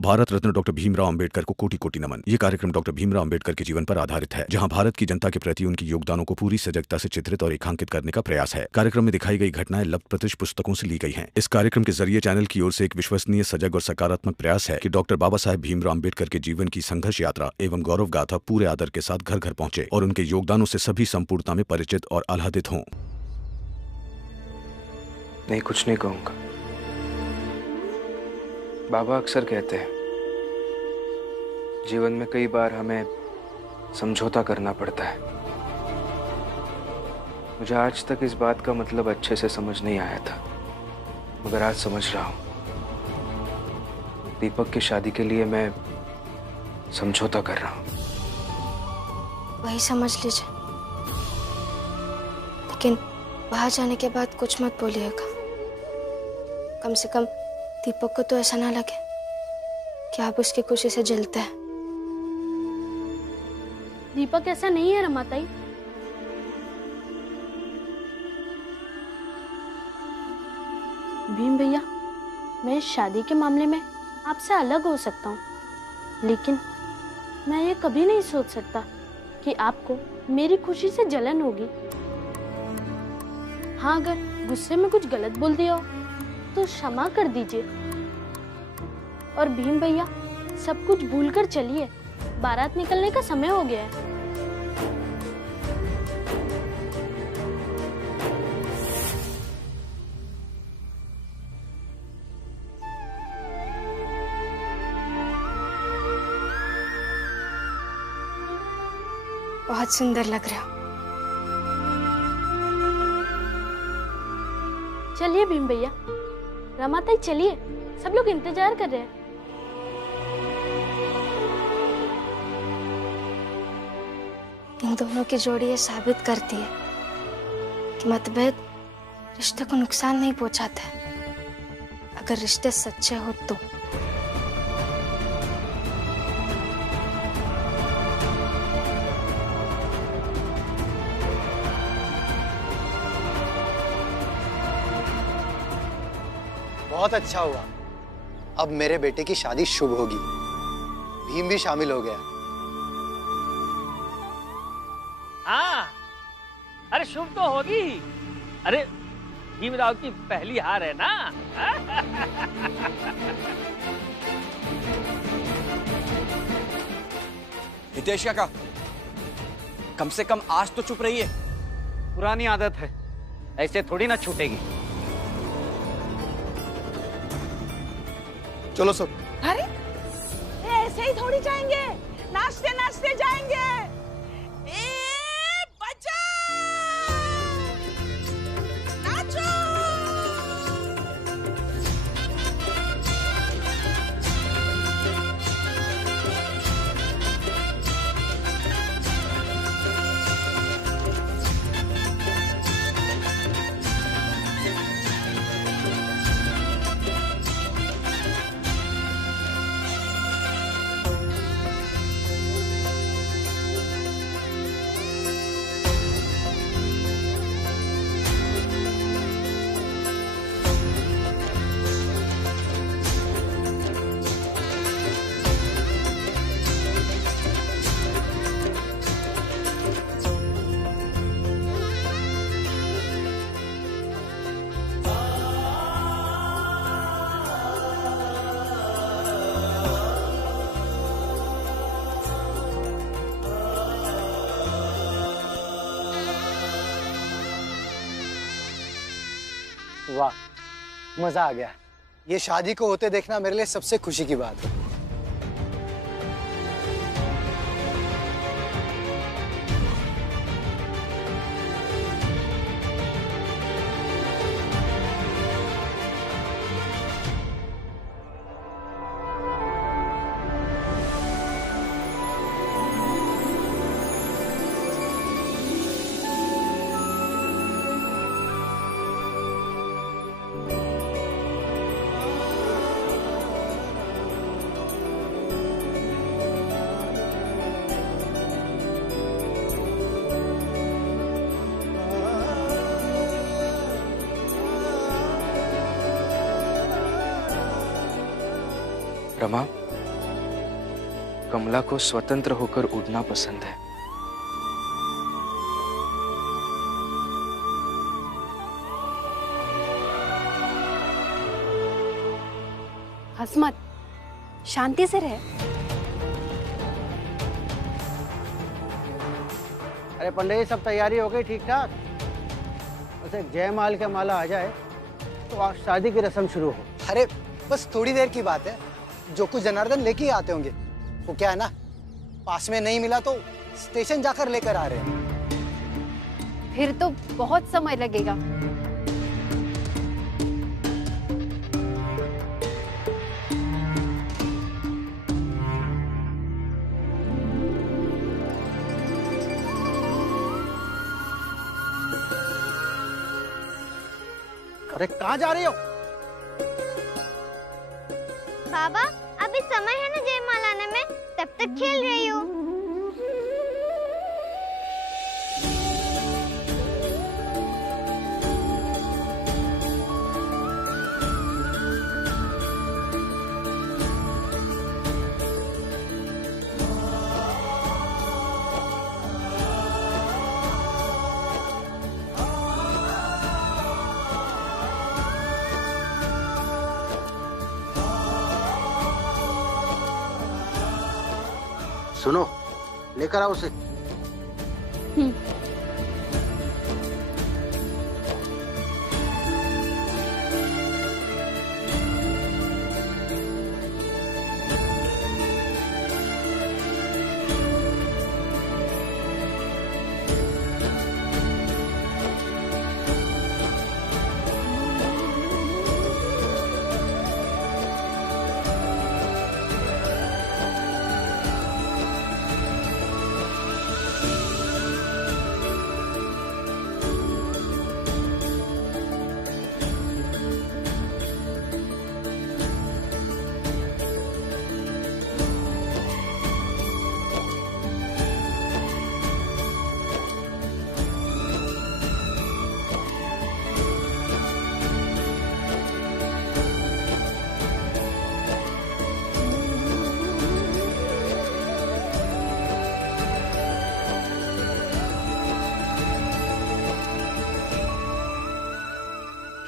Bharat Ratna doctor Bhimrao Ambedkar को कोटि कोटि नमन। ये कार्यक्रम डॉक्टर भीमराव अंबेडकर के जीवन पर आधारित है, जहां भारत की जनता के प्रति उनके योगदानों को पूरी सजगता से चित्रित और रेखांकित करने का प्रयास है। कार्यक्रम में दिखाई गई घटनाएं लब्ध प्रतिष्ठ पुस्तकों से ली गई हैं। इस कार्यक्रम के जरिए चैनल की ओर से एक विश्वसनीय, सजग और सकारात्मक प्रयास है कि डॉक्टर बाबा साहेब भीमराव अंबेडकर के जीवन की संघर्ष यात्रा एवं गौरव गाथा पूरे आदर के साथ घर घर पहुंचे और उनके योगदानों से सभी संपूर्णता में परिचित और आह्लादित हों। नहीं, कुछ नहीं कहूंगा। बाबा अक्सर कहते हैं जीवन में कई बार हमें समझौता करना पड़ता है। मुझे आज तक इस बात का मतलब अच्छे से समझ नहीं आया था, मगर आज समझ रहा हूं। दीपक की शादी के लिए मैं समझौता कर रहा हूं। वही समझ लीजिए, लेकिन बाहर जाने के बाद कुछ मत बोलिएगा। कम से कम दीपक को तो ऐसा ना लगे कि आप उसकी खुशी से जलते हैं। दीपक ऐसा नहीं है रमाताई। भीम भैया, मैं इस शादी के मामले में आपसे अलग हो सकता हूँ, लेकिन मैं ये कभी नहीं सोच सकता कि आपको मेरी खुशी से जलन होगी। हाँ, अगर गुस्से में कुछ गलत बोल दिया हो तो क्षमा कर दीजिए। और भीम भैया, सब कुछ भूलकर चलिए, बारात निकलने का समय हो गया है। बहुत सुंदर लग रहे हो। चलिए भीम भैया, रमाताई चलिए, सब लोग इंतजार कर रहे हैं। इन दोनों की जोड़ी ये साबित करती है कि मतभेद रिश्ते को नुकसान नहीं पहुंचाते, अगर रिश्ते सच्चे हो तो। बहुत अच्छा हुआ, अब मेरे बेटे की शादी शुभ होगी। भीम भी शामिल हो गया। हाँ, अरे शुभ तो होगी ही। अरे भीमराव की पहली हार है ना। हितेश काका, कम से कम आज तो चुप रहिए। पुरानी आदत है, ऐसे थोड़ी ना छूटेगी। चलो सब। अरे ऐसे ही थोड़ी जाएंगे, नाचते नाचते जाएंगे। बचाओ, नाचो। वाह, मजा आ गया। ये शादी को होते देखना मेरे लिए सबसे खुशी की बात है। रमा, कमला को स्वतंत्र होकर उड़ना पसंद है। हंस मत, शांति से रह। अरे पंडित, सब तैयारी हो गई ठीक ठाक? बस एक जयमाल के माला आ जाए तो आज शादी की रस्म शुरू हो। अरे बस थोड़ी देर की बात है, जो कुछ जनार्दन लेके ही आते होंगे। वो क्या है ना, पास में नहीं मिला तो स्टेशन जाकर लेकर आ रहे हैं। फिर तो बहुत समय लगेगा। अरे कहाँ जा रही हो? बाबा, अभी समय है ना जयमाल आने में, तब तक खेल रही हूँ। सुनो, लेकर आओ उसे।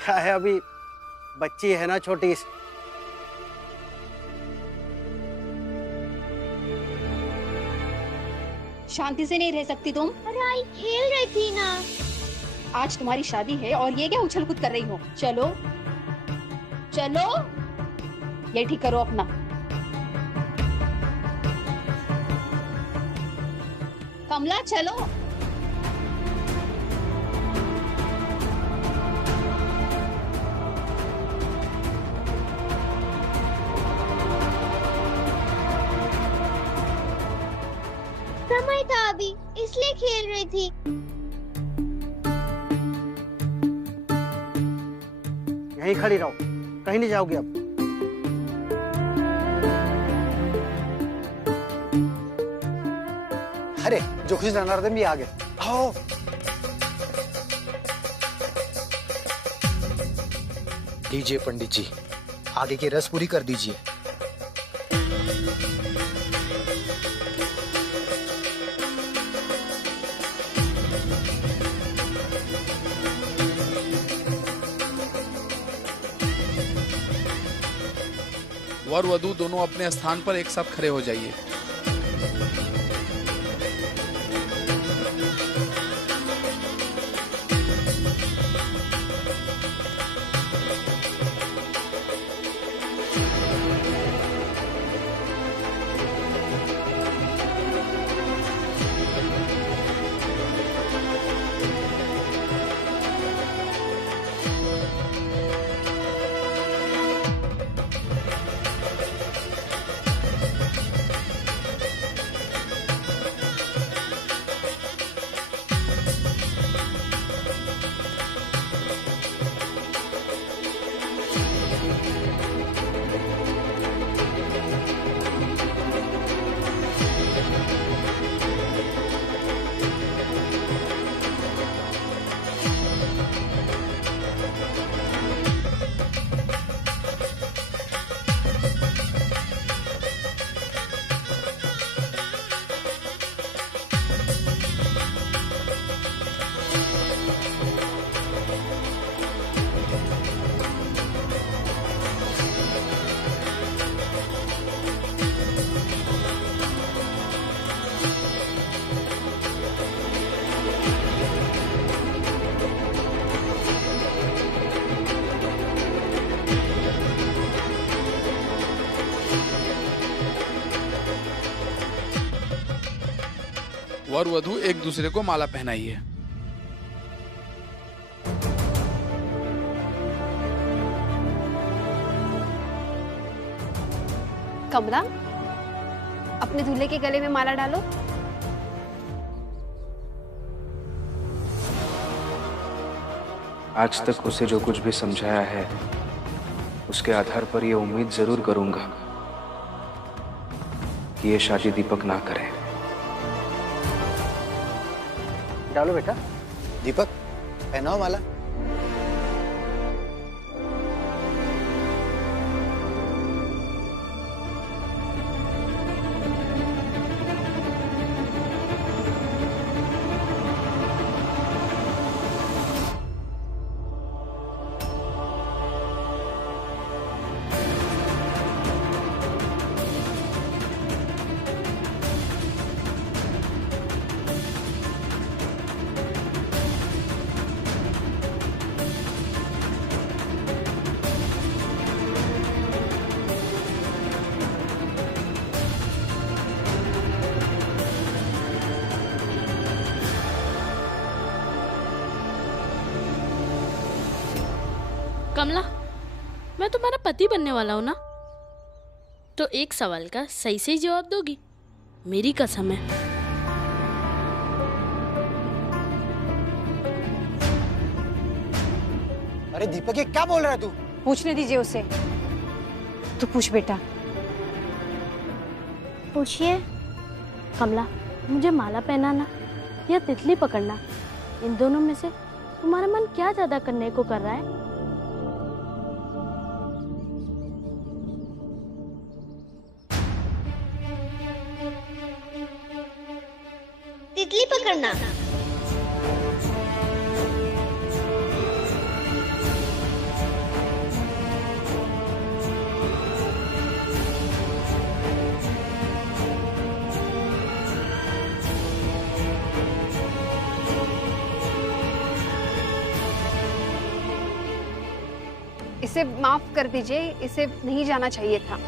क्या है, अभी बच्ची है ना छोटी। शांति से नहीं रह सकती तुम? अरे आई खेल रही थी ना। आज तुम्हारी शादी है और ये क्या उछल कूद कर रही हो? चलो चलो, ये ठीक करो अपना। कमला चलो। समय था अभी, इसलिए खेल रही थी। यहीं खड़ी रहो, कहीं नहीं जाओगी अब। अरे जो कुछ जनार्दन भी आ गए। आओ। लीजिए पंडित जी, आगे की रस पूरी कर दीजिए। वर वधू दोनों अपने स्थान पर एक साथ खड़े हो जाइए। वर वधू एक दूसरे को माला पहनाइए। कमला, अपने दूल्हे के गले में माला डालो। आज तक उसे जो कुछ भी समझाया है उसके आधार पर यह उम्मीद जरूर करूंगा कि ये शादी दीपक ना करे। डालो बेटा। दीपक, पहनाओ माला। कमला, मैं तुम्हारा पति बनने वाला हूँ ना, तो एक सवाल का सही सही जवाब दोगी? मेरी कसम है। अरे दीपक, ये क्या बोल रहा है तू? पूछने दीजिए उसे। तू पूछ बेटा। पूछिए। कमला, मुझे माला पहनाना या तितली पकड़ना, इन दोनों में से तुम्हारा मन क्या ज्यादा करने को कर रहा है? तितली पकड़ना। इसे माफ कर दीजिए, इसे नहीं जाना चाहिए था।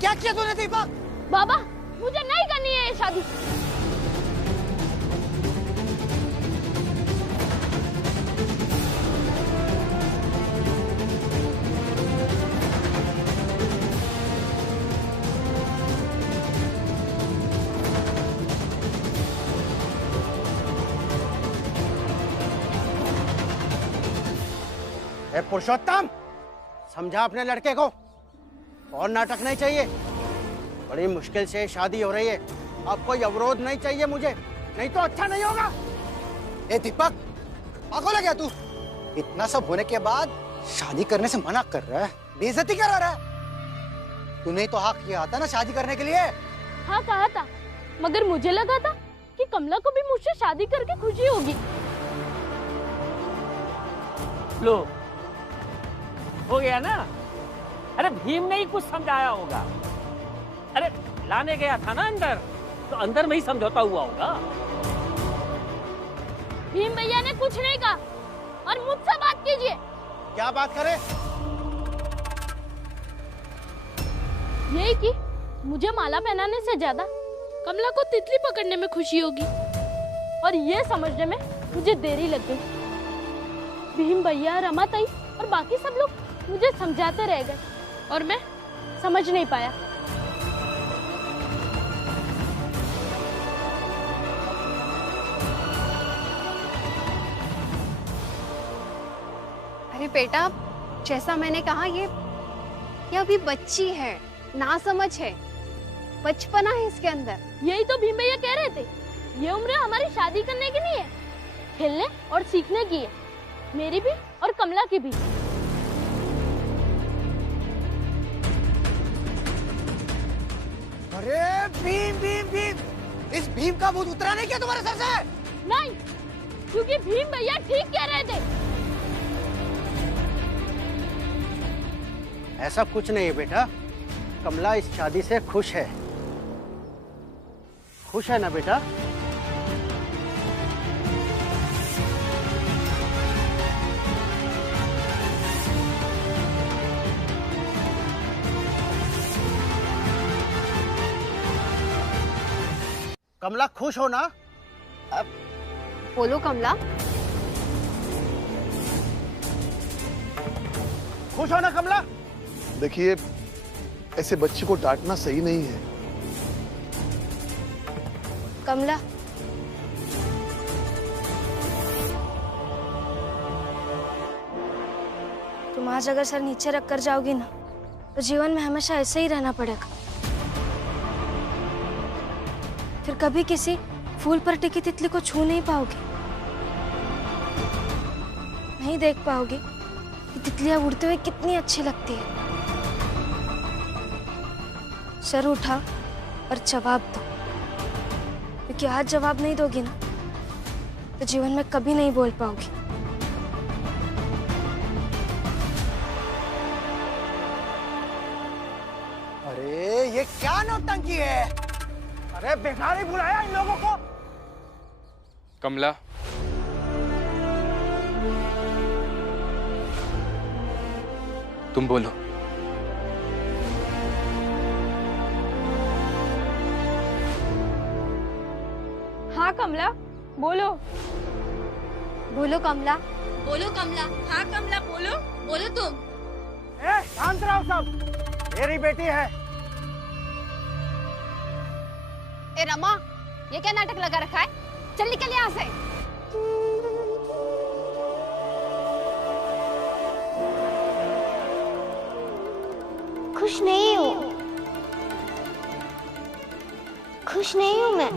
क्या किया तूने दीपक? बाबा, मुझे नहीं करनी है ये शादी। पुरुषोत्तम, समझा अपने लड़के को, और नाटक नहीं चाहिए। बड़ी मुश्किल से शादी हो रही है, अब कोई अवरोध नहीं चाहिए मुझे, नहीं तो अच्छा नहीं होगा। ए दीपक, पागल है क्या तू? इतना सब होने के बाद शादी करने से मना कर रहा है, बेइज्जती करा रहा है। तूने तो हाँ किया था ना शादी करने के लिए। हाँ कहा था, मगर मुझे लगा था कि कमला को भी मुझसे शादी करके खुशी होगी। लो, हो गया ना? अरे भीम ने ही कुछ समझाया होगा। अरे लाने गया था ना अंदर, तो अंदर में ही समझौता हुआ होगा। भीम भैया ने कुछ नहीं कहा, और मुझसे बात कीजिए। क्या बात करे? यही कि मुझे माला पहनाने से ज्यादा कमला को तितली पकड़ने में खुशी होगी, और ये समझने में मुझे देरी लग गई। भीम भैया, रमा ताई और बाकी सब लोग मुझे समझाते रह गए, और मैं समझ नहीं पाया। अरे बेटा, जैसा मैंने कहा, ये अभी बच्ची है, नासमझ है, बचपना है इसके अंदर। यही तो भीम भैया कह रहे थे, ये उम्र हमारी शादी करने की नहीं है, खेलने और सीखने की है, मेरी भी और कमला की भी। अरे भीम भीम भीम, इस भीम का भूत उतरा नहीं क्या तुम्हारे सर से? नहीं, क्योंकि भीम भैया ठीक कह रहे थे। ऐसा कुछ नहीं है बेटा, कमला इस शादी से खुश है। खुश है ना बेटा? कमला खुश हो ना? बोलो कमला। खुश हो ना कमला? देखिए, ऐसे बच्चे को डांटना सही नहीं है। कमला, तुम आज अगर सर नीचे रख कर जाओगी ना, तो जीवन में हमेशा ऐसे ही रहना पड़ेगा। फिर कभी किसी फूल पर टिकी तितली को छू नहीं पाओगी, नहीं देख पाओगी कि तितलियां उड़ते हुए कितनी अच्छी लगती है। सर उठाओ और जवाब दो, क्योंकि आज जवाब नहीं दोगी ना, तो जीवन में कभी नहीं बोल पाओगी। अरे ये क्या नौटंकी है? अरे बेकार ही बुलाया इन लोगों को। कमला, तुम बोलो। हाँ कमला, बोलो। बोलो कमला। बोलो कमला। हाँ कमला, बोलो। बोलो तुम। शांत रहो सब, मेरी बेटी है। ए रमा, ये क्या नाटक लगा रखा है? चल निकल यहाँ से। खुश नहीं हूँ, खुश नहीं हूँ मैं।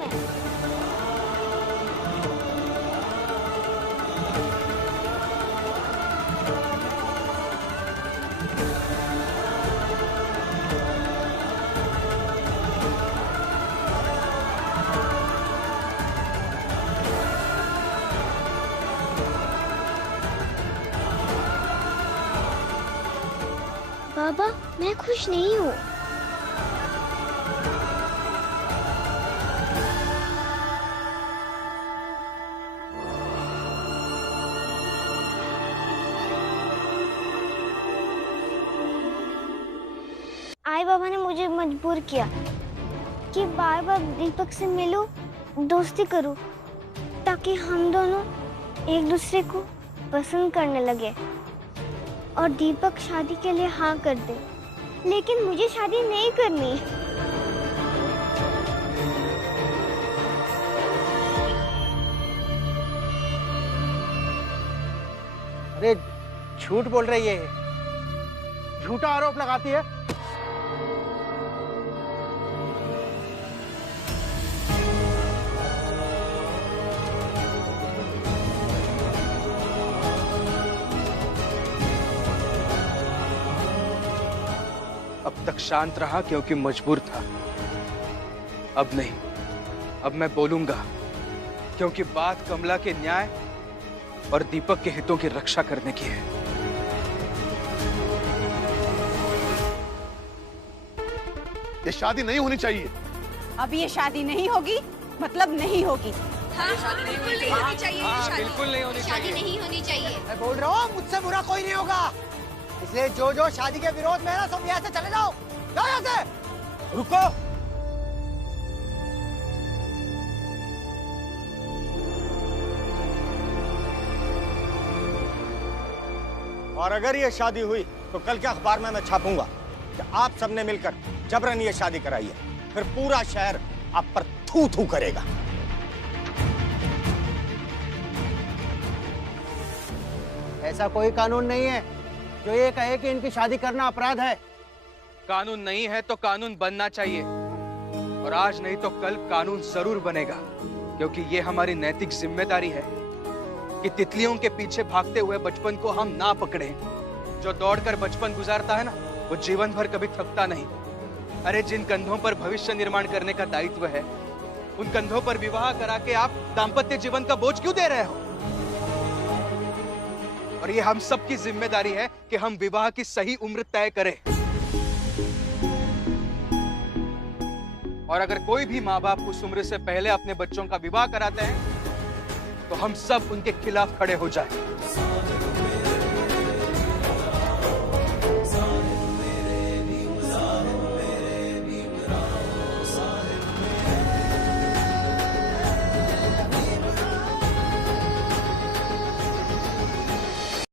बाबा, मैं खुश नहीं हूँ। आई बाबा ने मुझे मजबूर किया कि बार बार दीपक से मिलूं, दोस्ती करूं, ताकि हम दोनों एक दूसरे को पसंद करने लगे और दीपक शादी के लिए हाँ कर दे। लेकिन मुझे शादी नहीं करनी। अरे झूठ बोल रही है, झूठा आरोप लगाती है। अब तक शांत रहा क्योंकि मजबूर था। अब नहीं, अब मैं बोलूंगा, क्योंकि बात कमला के न्याय और दीपक के हितों की रक्षा करने की है। ये शादी नहीं होनी चाहिए। अब ये शादी नहीं होगी, मतलब नहीं होगी। हाँ, बिल्कुल नहीं होनी चाहिए। हाँ, बिल्कुल नहीं होनी शादी चाहिए। नहीं होनी चाहिए। मैं बोल रहा हूँ, मुझसे बुरा कोई नहीं होगा। इसलिए जो शादी के विरोध में है ना, सब यहाँ से चले जाओ। जाओ यहाँ से। रुको। और अगर ये शादी हुई तो कल के अखबार में मैं छापूंगा कि आप सबने मिलकर जबरन ये शादी कराई है। फिर पूरा शहर आप पर थू थू करेगा। ऐसा कोई कानून नहीं है जो ये कहे कि इनकी शादी करना अपराध है। कानून नहीं है तो कानून बनना चाहिए, और आज नहीं तो कल कानून जरूर बनेगा, क्योंकि ये हमारी नैतिक जिम्मेदारी है कि तितलियों के पीछे भागते हुए बचपन को हम ना पकड़ें। जो दौड़कर बचपन गुजारता है ना, वो जीवन भर कभी थकता नहीं। अरे जिन कंधों पर भविष्य निर्माण करने का दायित्व है, उन कंधों पर विवाह करा के आप दाम्पत्य जीवन का बोझ क्यों दे रहे हो? और ये हम सब की जिम्मेदारी है कि हम विवाह की सही उम्र तय करें। और अगर कोई भी माँ बाप उस उम्र से पहले अपने बच्चों का विवाह कराते हैं तो हम सब उनके खिलाफ खड़े हो जाएं।